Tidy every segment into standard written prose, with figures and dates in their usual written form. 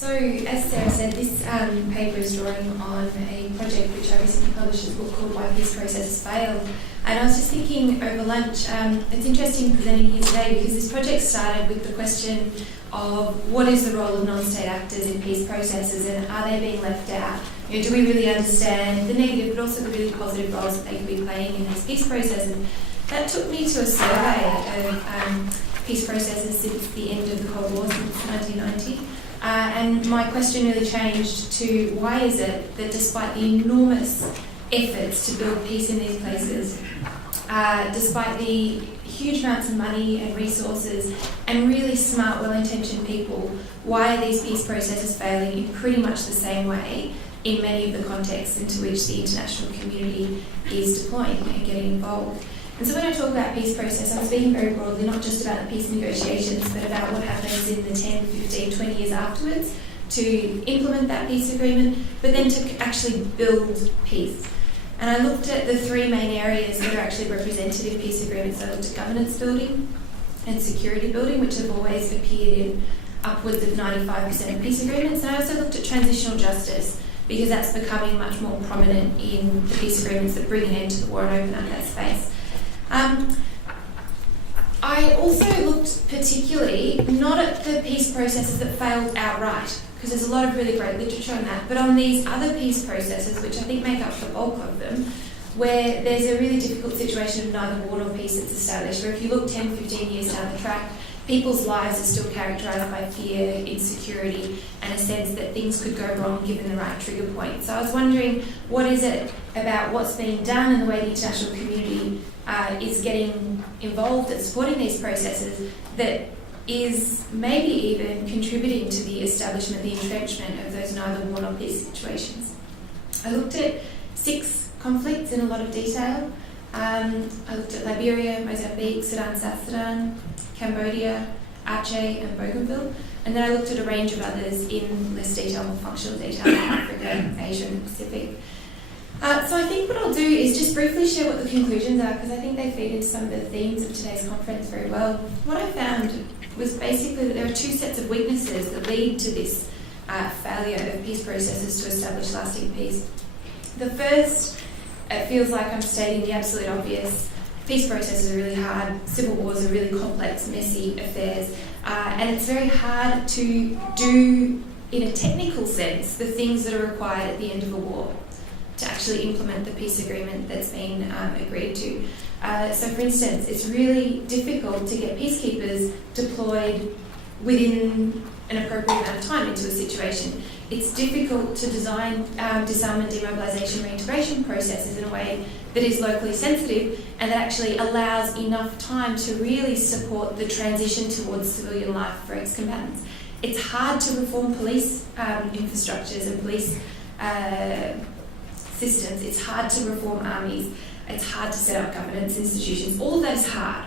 So, as Sarah said, this paper is drawing on a project which I recently published a book called Why Peace Processes Fail. And I was just thinking over lunch, it's interesting presenting here today because this project started with the question of what is the role of non-state actors in peace processes and are they being left out? You know, do we really understand the negative but also the really positive roles that they could be playing in these peace processes? That took me to a survey of peace processes since the end of the Cold War, since 1990. And my question really changed to why is it that despite the enormous efforts to build peace in these places, despite the huge amounts of money and resources and really smart, well-intentioned people, why are these peace processes failing in pretty much the same way in many of the contexts into which the international community is deploying and getting involved? And so when I talk about peace process, I'm speaking very broadly, not just about the peace negotiations, but about what happens in the 10, 15, 20 years afterwards to implement that peace agreement, but then to actually build peace. And I looked at the three main areas that are actually represented in peace agreements. I looked at governance building and security building, which have always appeared in upwards of 95% of peace agreements. And I also looked at transitional justice, because that's becoming much more prominent in the peace agreements that bring an end to the war and open up that space. I also looked particularly not at the peace processes that failed outright, because there's a lot of really great literature on that, but on these other peace processes, which I think make up the bulk of them, where there's a really difficult situation of neither war nor peace that's established, where if you look 10, 15 years down the track, people's lives are still characterised by fear, insecurity, and a sense that things could go wrong given the right trigger point. So I was wondering, what is it about what's being done and the way the international community is getting involved at supporting these processes that is maybe even contributing to the establishment, the entrenchment of those neither war nor peace situations? I looked at 6 conflicts in a lot of detail. I looked at Liberia, Mozambique, Sudan, South Sudan, Cambodia, Aceh and Bougainville, and then I looked at a range of others in less detail, more functional detail, in Africa, Asia and Pacific. So I think what I'll do is just briefly share what the conclusions are, because I think they feed into some of the themes of today's conference very well. What I found was basically that there are 2 sets of weaknesses that lead to this failure of peace processes to establish lasting peace. The first, it feels like I'm stating the absolute obvious. Peace processes are really hard, civil wars are really complex, messy affairs, and it's very hard to do, in a technical sense, the things that are required at the end of a war to actually implement the peace agreement that's been agreed to. So for instance, it's really difficult to get peacekeepers deployed within an appropriate amount of time into a situation. It's difficult to design disarm and demobilisation reintegration processes in a way that is locally sensitive and that actually allows enough time to really support the transition towards civilian life for ex-combatants. It's hard to reform police infrastructures and police systems. It's hard to reform armies. It's hard to set up governance institutions. All of that is hard.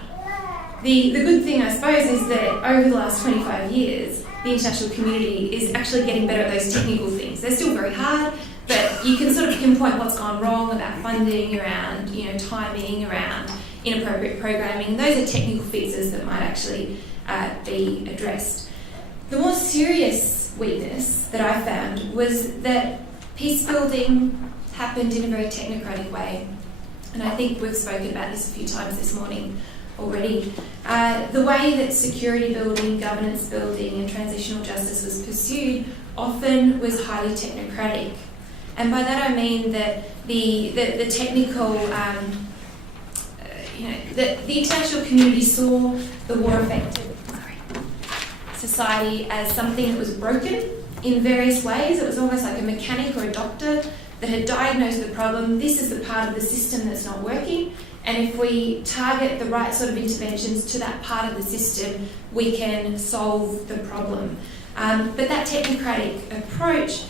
The good thing, I suppose, is that over the last 25 years, the international community is actually getting better at those technical things. They're still very hard, but you can sort of pinpoint what's gone wrong about funding, around timing, around inappropriate programming. Those are technical fixes that might actually be addressed. The more serious weakness that I found was that peace building happened in a very technocratic way. And I think we've spoken about this a few times this morning already. The way that security building, governance building and transitional justice was pursued often was highly technocratic. And by that I mean that the technical, the international community saw the war-affected society as something that was broken in various ways. It was almost like a mechanic or a doctor that had diagnosed the problem. This is the part of the system that's not working, and if we target the right sort of interventions to that part of the system, we can solve the problem. But that technocratic approach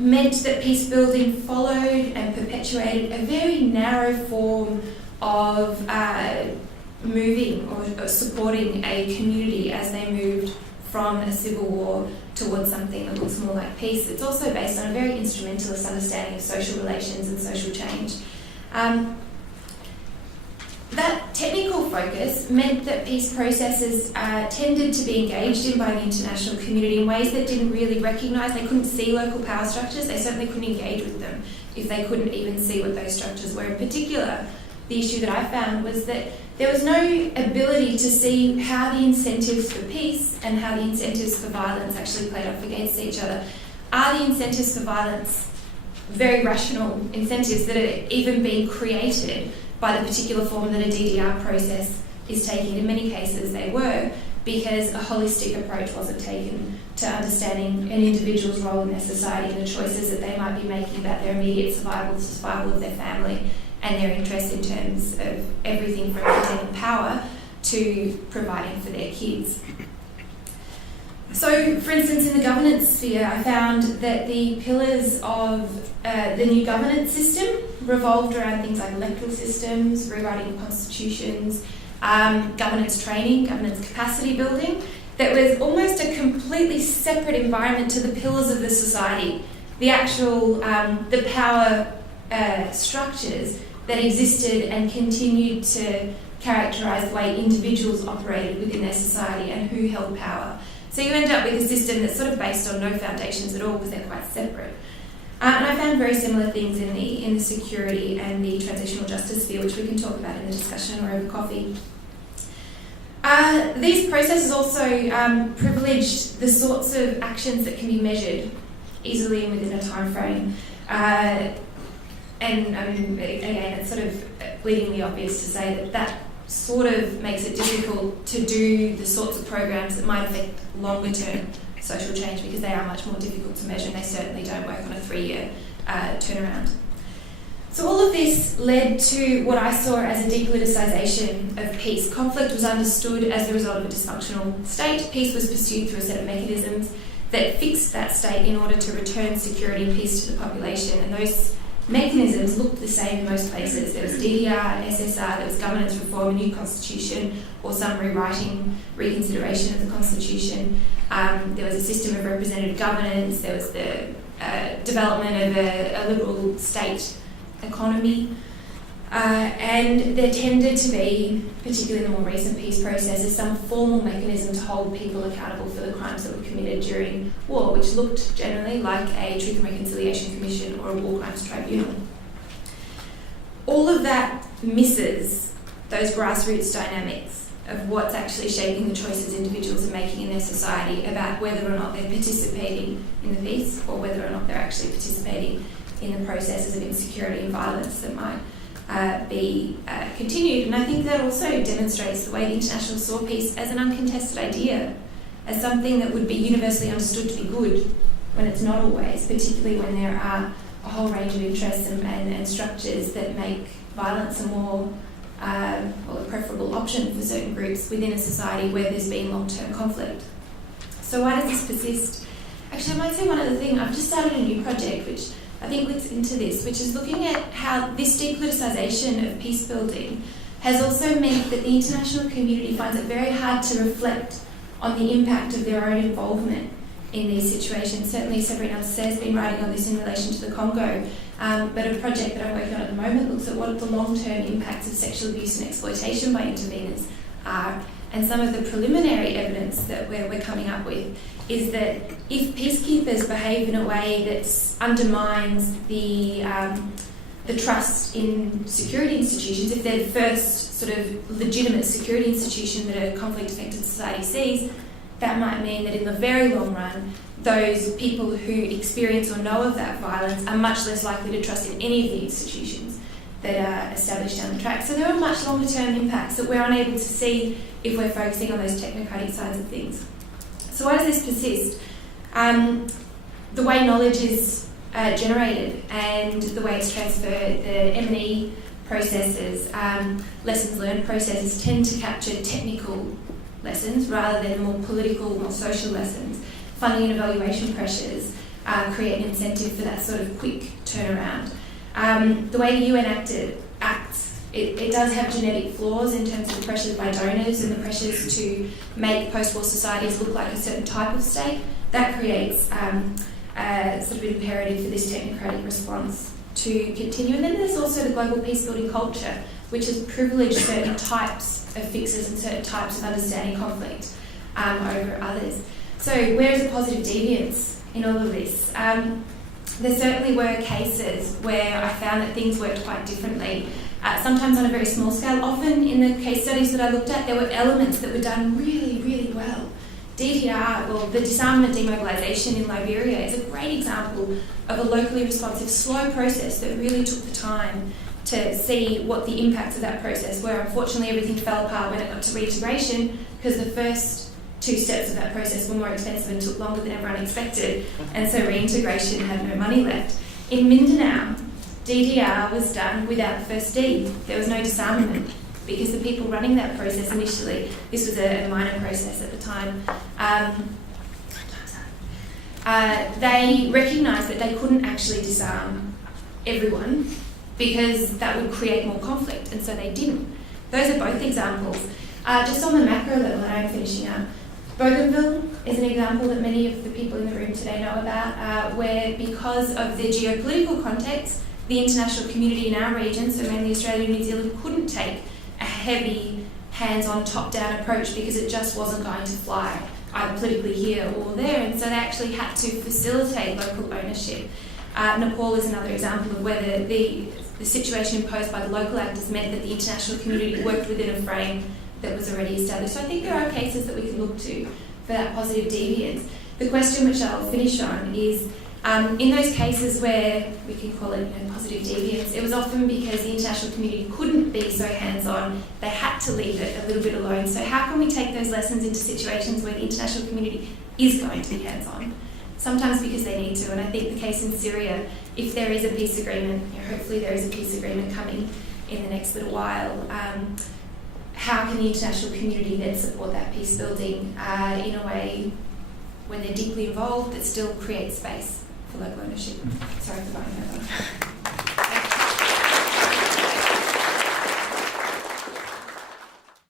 meant that peace building followed and perpetuated a very narrow form of moving or supporting a community as they moved from a civil war towards something that looks more like peace. It's also based on a very instrumentalist understanding of social relations and social change. That technical focus meant that peace processes tended to be engaged in by the international community in ways that didn't really recognise. They couldn't see local power structures. They certainly couldn't engage with them if they couldn't even see what those structures were. In particular, the issue that I found was that there was no ability to see how the incentives for peace and how the incentives for violence actually played off against each other. Are the incentives for violence very rational incentives that are even being created by the particular form that a DDR process is taking? In many cases they were, because a holistic approach wasn't taken to understanding an individual's role in their society and the choices that they might be making about their immediate survival, the survival of their family, and their interests in terms of everything from maintaining power to providing for their kids. So, for instance, in the governance sphere, I found that the pillars of the new governance system revolved around things like electoral systems, rewriting constitutions, governance training, governance capacity building, that was almost a completely separate environment to the pillars of the society, the actual, the power structures that existed and continued to characterise the way individuals operated within their society and who held power. So you end up with a system that's sort of based on no foundations at all because they're quite separate. And I found very similar things in the security and the transitional justice sphere, which we can talk about in the discussion or over coffee. These processes also privileged the sorts of actions that can be measured easily and within a time frame. And I mean, again, it's sort of bleedingly obvious to say that sort of makes it difficult to do the sorts of programs that might affect longer term social change, because they are much more difficult to measure and they certainly don't work on a 3-year turnaround. So all of this led to what I saw as a depoliticisation of peace. Conflict was understood as the result of a dysfunctional state. Peace was pursued through a set of mechanisms that fixed that state in order to return security and peace to the population, and those mechanisms looked the same in most places. There was DDR, SSR, there was governance reform, a new constitution, or some rewriting, reconsideration of the constitution. There was a system of representative governance, there was the development of a liberal state economy, and there tended to be, particularly in the more recent peace processes, some formal mechanism to hold people accountable for the crimes that were committed during war, which looked generally like a Truth and Reconciliation Commission or a War Crimes Tribunal. All of that misses those grassroots dynamics of what's actually shaping the choices individuals are making in their society about whether or not they're participating in the peace or whether or not they're actually participating in the processes of insecurity and violence that might be continued. And I think that also demonstrates the way the International saw peace as an uncontested idea, as something that would be universally understood to be good, when it's not always, particularly when there are a whole range of interests and structures that make violence a more a preferable option for certain groups within a society where there's been long-term conflict. So why does this persist? Actually, I might say one other thing. I've just started a new project which I think links into this, which is looking at how this depoliticisation of peace building has also meant that the international community finds it very hard to reflect on the impact of their own involvement in these situations. Certainly Sabrina has been writing on this in relation to the Congo, but a project that I'm working on at the moment looks at what the long-term impacts of sexual abuse and exploitation by interveners are. And some of the preliminary evidence that we're coming up with is that if peacekeepers behave in a way that undermines the trust in security institutions, if they're the first sort of legitimate security institution that a conflict-affected society sees, that might mean that in the very long run, those people who experience or know of that violence are much less likely to trust in any of the institutions that are established down the track. So there are much longer term impacts that we're unable to see if we're focusing on those technocratic sides of things. So why does this persist? The way knowledge is generated and the way it's transferred, the M&E processes, lessons learned processes tend to capture technical lessons rather than more political, more social lessons. Funding and evaluation pressures create an incentive for that sort of quick turnaround. The way the UN acts, it does have genetic flaws in terms of pressures by donors and the pressures to make post-war societies look like a certain type of state. That creates sort of imperative for this technocratic response to continue. And then there's also the global peace-building culture, which has privileged certain types of fixes and certain types of understanding conflict over others. So where is the positive deviance in all of this? There certainly were cases where I found that things worked quite differently, sometimes on a very small scale. Often in the case studies that I looked at, there were elements that were done really, really well. DDR, well, the disarmament demobilisation in Liberia, is a great example of a locally responsive, slow process that really took the time to see what the impacts of that process were. Unfortunately, everything fell apart when it got to reintegration because the first 2 steps of that process were more expensive and took longer than everyone expected, and so reintegration had no money left. In Mindanao, DDR was done without the first D. There was no disarmament because the people running that process initially, this was a minor process at the time, they recognised that they couldn't actually disarm everyone because that would create more conflict, and so they didn't. Those are both examples. Just on the macro level, and I'm finishing up, Bougainville is an example that many of the people in the room today know about, where because of the geopolitical context, the international community in our region, so mainly Australia and New Zealand, couldn't take a heavy, hands-on, top-down approach because it just wasn't going to fly, either politically here or there, and so they actually had to facilitate local ownership. Nepal is another example of whether the situation imposed by the local actors meant that the international community worked within a frame that was already established. So I think there are cases that we can look to for that positive deviance. The question which I'll finish on is, in those cases where we can call it positive deviance, it was often because the international community couldn't be so hands-on, they had to leave it a little bit alone. So how can we take those lessons into situations where the international community is going to be hands-on? Sometimes because they need to, and I think the case in Syria, if there is a peace agreement, hopefully there is a peace agreement coming in the next little while, how can the international community then support that peace building in a way when they're deeply involved that still creates space for local ownership? Sorry for going over.